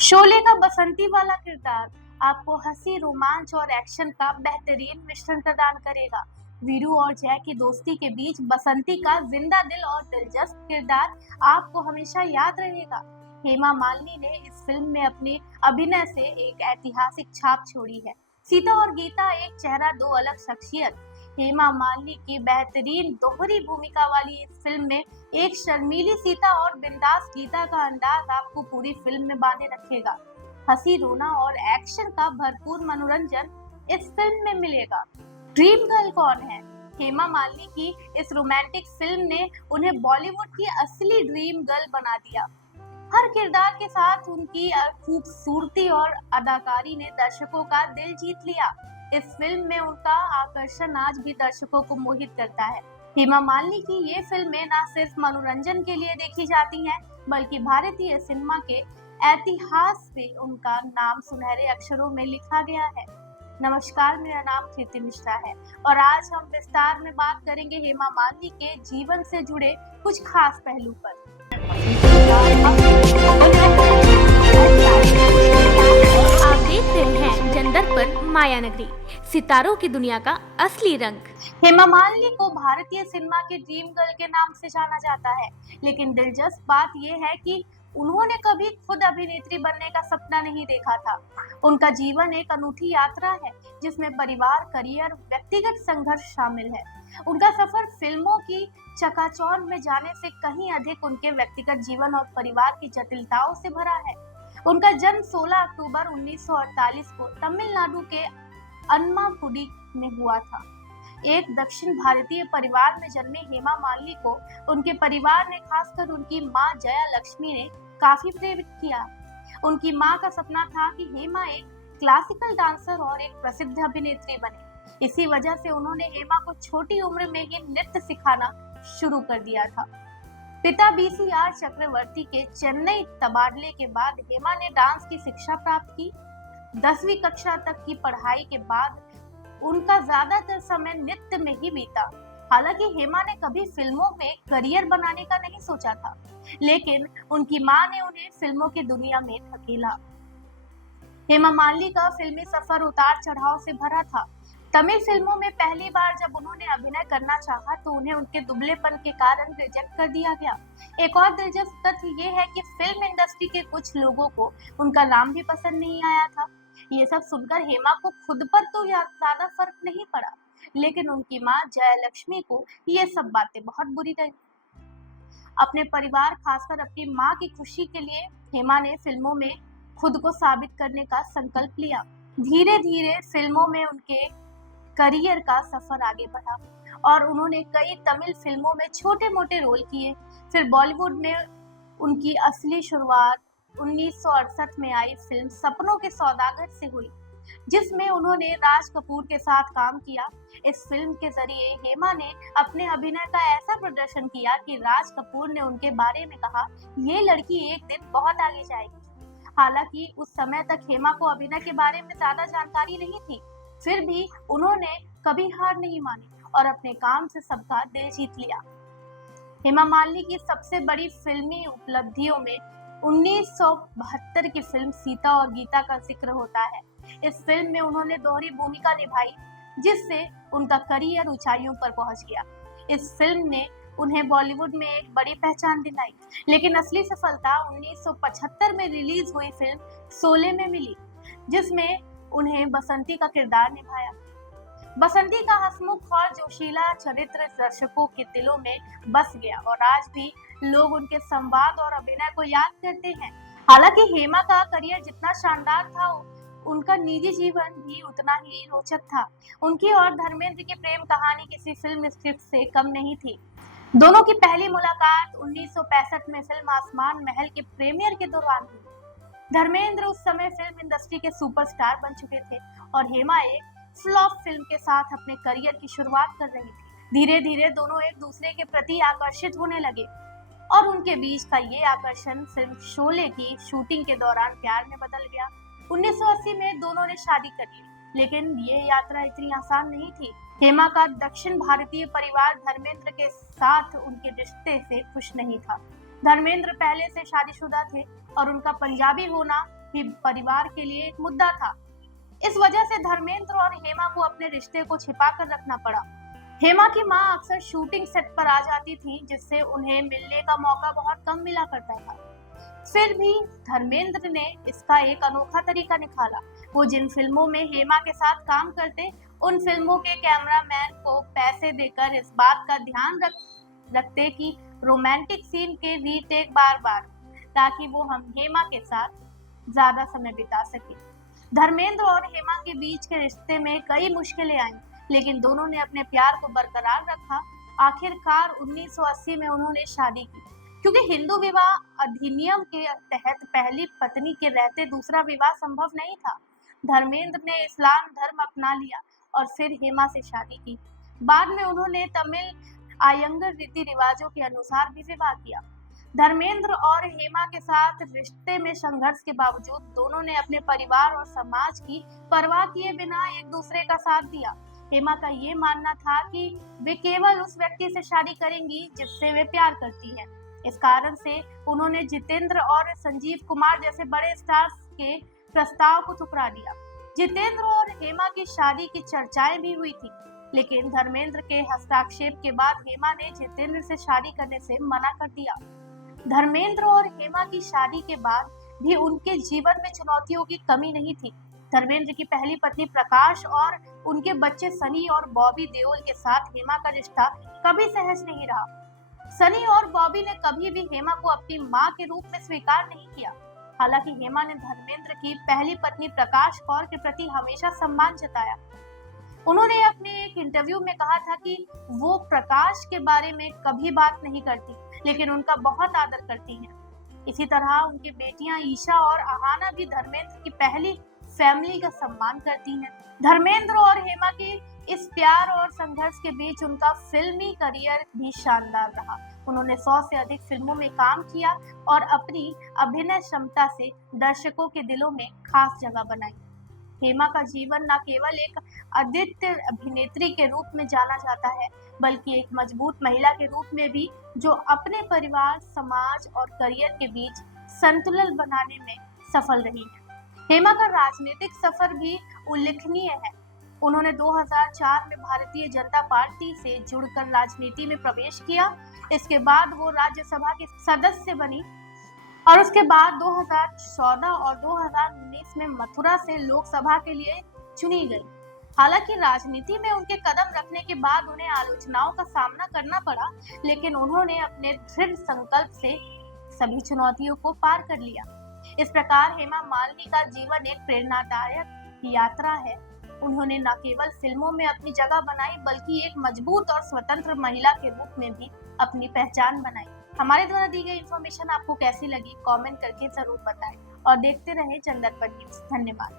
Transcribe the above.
शोले का बसंती वाला किरदार आपको हंसी, रोमांच और एक्शन का बेहतरीन मिश्रण प्रदान करेगा। वीरू और जय की दोस्ती के बीच बसंती का जिंदा दिल और दिलचस्प किरदार आपको हमेशा याद रहेगा। हेमा मालिनी ने इस फिल्म में अपने अभिनय से एक ऐतिहासिक छाप छोड़ी है। सीता और गीता एक चेहरा दो अलग शख्सियत। हेमा मालिनी की बेहतरीन दोहरी भूमिका वाली इस फिल्म में एक शर्मीली सीता और बिंदास गीता का अंदाज आपको पूरी फिल्म में बांधे रखेगा। हंसी, रोना और एक्शन का भरपूर मनोरंजन इस फिल्म में मिलेगा। ड्रीम गर्ल कौन है? हेमा मालिनी की इस रोमांटिक फिल्म ने उन्हें बॉलीवुड की असली ड्रीम गर्ल बना दिया। हर किरदार के साथ उनकी खूबसूरती और अदाकारी ने दर्शकों का दिल जीत लिया। इस फिल्म में उनका आकर्षण आज भी दर्शकों को मोहित करता है। हेमा मालिनी की ये फिल्में न सिर्फ मनोरंजन के लिए देखी जाती हैं, बल्कि भारतीय सिनेमा के इतिहास में उनका नाम सुनहरे अक्षरों में लिखा गया है। नमस्कार, मेरा नाम कृति मिश्रा है और आज हम विस्तार में बात करेंगे हेमा मालिनी के जीवन से जुड़े कुछ खास पहलू पर। आप देख रहे हैं जनदर पर माया नगरी, सितारों की दुनिया का असली रंग। हेमा मालिनी को भारतीय सिनेमा के ड्रीम गर्ल के नाम से जाना जाता है, लेकिन दिलचस्प बात यह है कि उन्होंने कभी खुद अभिनेत्री बनने का सपना नहीं देखा था। उनका जीवन एक अनूठी यात्रा है, जिसमें परिवार, करियर, व्यक्तिगत संघर्ष शामिल है। उनका सफर फिल्मों की चकाचौंध में जाने से कहीं अधिक उनके व्यक्तिगत जीवन और परिवार की जटिलताओं से भरा है। उनका जन्म 16 अक्टूबर 1948 को तमिलनाडु के अन्नापुडी में हुआ था। एक दक्षिण भारतीय परिवार में जन्मे हेमा मालिनी को उनके परिवार ने, खासकर उनकी मां जया लक्ष्मी ने काफी प्रेरित किया। उनकी मां का सपना था कि हेमा एक क्लासिकल डांसर और एक प्रसिद्ध अभिनेत्री बने। इसी वजह से उन्होंने हेमा को छोटी उम्र में ही नृत्य सिखाना शुरू कर दिया था। पिता बीसीआर चक्रवर्ती के चेन्नई तबादले के बाद हेमा ने डांस की शिक्षा प्राप्त की। 10वीं कक्षा तक की पढ़ाई के बाद उनका ज्यादातर समय नृत्य में ही बीता। हालांकि हेमा ने कभी फिल्मों में करियर बनाने का नहीं सोचा था, लेकिन उनकी मां ने उन्हें फिल्मों की दुनिया में धकेला। हेमा मालिनी का फिल्मी सफर उतार चढ़ाव से भरा था। तमिल फिल्मों में पहली बार जब उन्होंने अभिनय करना चाहा तो उन्हें उनके दुबलेपन के कारण रिजेक्ट कर दिया गया। एक और दिलचस्प तथ्य ये है कि फिल्म इंडस्ट्री के कुछ लोगों को उनका नाम भी पसंद नहीं आया था। ये सब सुनकर हेमा को खुद पर तो ज्यादा फर्क नहीं पड़ा, लेकिन उनकी मां जयलक्ष्मी को ये सब बातें बहुत बुरी लगी। अपने परिवार, खासकर अपनी मां की खुशी के लिए हेमा ने फिल्मों में खुद को साबित करने का संकल्प लिया। धीरे धीरे फिल्मों में उनके करियर का सफर आगे बढ़ा और उन्होंने कई तमिल फिल्मों में छोटे मोटे रोल किए। फिर बॉलीवुड में उनकी असली शुरुआत 1968 में आई फिल्म सपनों के सौदागर से हुई, जिसमें उन्होंने राज कपूर के साथ काम किया। इस फिल्म के जरिए हेमा ने अपने अभिनय का ऐसा प्रदर्शन किया कि राज कपूर ने उनके बारे में कहा, ये लड़की एक दिन बहुत आगे जाएगी। हालांकि उस समय तक हेमा को अभिनय के बारे में ज्यादा जानकारी नहीं थी, फिर भी उन्होंने कभी हार नहीं मानी और अपने काम से सबका दिल जीत लिया। हेमा मालिनी की सबसे बड़ी फिल्मी उपलब्धियों में 1972 की फिल्म सीता और गीता का जिक्र होता है। इस फिल्म में उन्होंने दोहरी भूमिका निभाई, जिससे उनका करियर ऊंचाइयों पर पहुंच गया। इस फिल्म ने उन्हें बॉलीवुड में एक बड़ी पहचान दिलाई, लेकिन असली सफलता 1975 में रिलीज हुई फिल्म शोले में मिली, जिसमें उन्हें बसंती का किरदार निभाया। बसंती का हंसमुख और जोशीला चरित्र दर्शकों के दिलों में बस गया और आज भी लोग उनके संवाद और अभिनय को याद करते हैं। हालांकि हेमा का करियर जितना शानदार था, उनका निजी जीवन भी उतना ही रोचक था। उनकी और धर्मेंद्र की प्रेम कहानी किसी फिल्म स्क्रिप्ट से कम नहीं थी। दोनों की पहली मुलाकात 1965 में फिल्म आसमान महल के प्रीमियर के दौरान हुई। धर्मेंद्र उस समय फिल्म इंडस्ट्री के सुपरस्टार बन चुके थे और हेमा एक फ्लॉप फिल्म के साथ अपने करियर की शुरुआत कर रही थी। धीरे धीरे दोनों एक दूसरे के प्रति आकर्षित होने लगे और उनके बीच का ये आकर्षण फिल्म शोले की शूटिंग के दौरान प्यार में बदल गया। 1980 में दोनों ने शादी कर ली, लेकिन ये यात्रा इतनी आसान नहीं थी। हेमा का दक्षिण भारतीय परिवार धर्मेंद्र के साथ उनके रिश्ते से खुश नहीं था। धर्मेंद्र पहले से शादीशुदा थे और उनका पंजाबी होना भी परिवार के लिए एक मुद्दा था। इस वजह से धर्मेंद्र और हेमा को अपने रिश्ते को छिपा कर रखना पड़ा। हेमा की मां अक्सर शूटिंग सेट पर आ जाती थी, जिससे उन्हें मिलने का मौका बहुत कम मिला करता था। फिर भी धर्मेंद्र ने इसका एक अनोखा तरीका निकाला। वो जिन फिल्मों में हेमा के साथ काम करते, उन फिल्मों के कैमरामैन को पैसे देकर इस बात का ध्यान रखते कि रोमांटिक सीन के रीटेक बार-बार, ताकि वो हम हेमा के साथ ज्यादा समय बिता सके। धर्मेंद्र और हेमा के बीच के रिश्ते में कई मुश्किलें आईं, लेकिन दोनों ने अपने प्यार को बरकरार रखा। आखिरकार 1980 में उन्होंने शादी की, क्योंकि हिंदू विवाह अधिनियम के तहत पहली पत्नी के रहते दूसरा विवाह संभव नहीं था। धर्मेंद्र ने इस्लाम धर्म अपना लिया और फिर हेमा से शादी की। बाद में उन्होंने तमिल आयंगर रीति रिवाजों के अनुसार भी विवाह किया। धर्मेंद्र और हेमा के साथ रिश्ते में संघर्ष के बावजूद दोनों ने अपने परिवार और समाज की परवाह किए बिना एक दूसरे का साथ दिया। हेमा का ये मानना था कि वे केवल उस व्यक्ति से शादी करेंगी जिससे वे प्यार करती हैं। इस कारण से उन्होंने जितेंद्र और संजीव कुमार जैसे बड़े स्टार्स के प्रस्ताव को ठुकरा दिया। जितेंद्र और हेमा की शादी की चर्चाएं भी हुई थी, लेकिन धर्मेंद्र के हस्तक्षेप के बाद हेमा ने जितेंद्र से शादी करने से मना कर दिया। धर्मेंद्र और हेमा की शादी के बाद भी उनके जीवन में चुनौतियों की कमी नहीं थी। धर्मेंद्र की पहली पत्नी प्रकाश और उनके बच्चे सनी और बॉबी देओल के साथ हेमा का रिश्ता कभी सहज नहीं रहा। सनी और बॉबी ने कभी भी हेमा को अपनी मां के रूप में स्वीकार नहीं किया। हालांकि हेमा ने धर्मेंद्र की पहली पत्नी प्रकाश कौर के प्रति हमेशा सम्मान जताया। उन्होंने अपने एक इंटरव्यू में कहा था कि वो प्रकाश के बारे में कभी बात नहीं करती, लेकिन उनका बहुत आदर करती हैं। इसी तरह उनकी बेटियां ईशा और आहाना भी धर्मेंद्र की पहली फैमिली का सम्मान करती हैं। धर्मेंद्र और हेमा की इस प्यार और संघर्ष के बीच उनका फिल्मी करियर भी शानदार रहा। उन्होंने 100 से अधिक फिल्मों में काम किया और अपनी अभिनय क्षमता से दर्शकों के दिलों में खास जगह बनाई। हेमा का जीवन न केवल एक अद्वितीय अभिनेत्री के रूप में जाना जाता है, बल्कि एक मजबूत महिला के रूप में भी, जो अपने परिवार, समाज और करियर के बीच संतुलन बनाने में सफल रही है। हेमा का राजनीतिक सफर भी उल्लेखनीय है। उन्होंने 2004 में भारतीय जनता पार्टी से जुड़कर राजनीति में प्रवेश किया। इसके बाद वो राज्यसभा की सदस्य बनी और उसके बाद 2014 और 2019 में मथुरा से लोकसभा के लिए चुनी गई। हालांकि राजनीति में उनके कदम रखने के बाद उन्हें आलोचनाओं का सामना करना पड़ा, लेकिन उन्होंने अपने दृढ़ संकल्प से सभी चुनौतियों को पार कर लिया। इस प्रकार हेमा मालिनी का जीवन एक प्रेरणादायक यात्रा है। उन्होंने न केवल फिल्मों में अपनी जगह बनाई, बल्कि एक मजबूत और स्वतंत्र महिला के रूप में भी अपनी पहचान बनाई। हमारे द्वारा दी गई इन्फॉर्मेशन आपको कैसी लगी, कमेंट करके जरूर बताएं और देखते रहें जनदर्पण न्यूज़। धन्यवाद।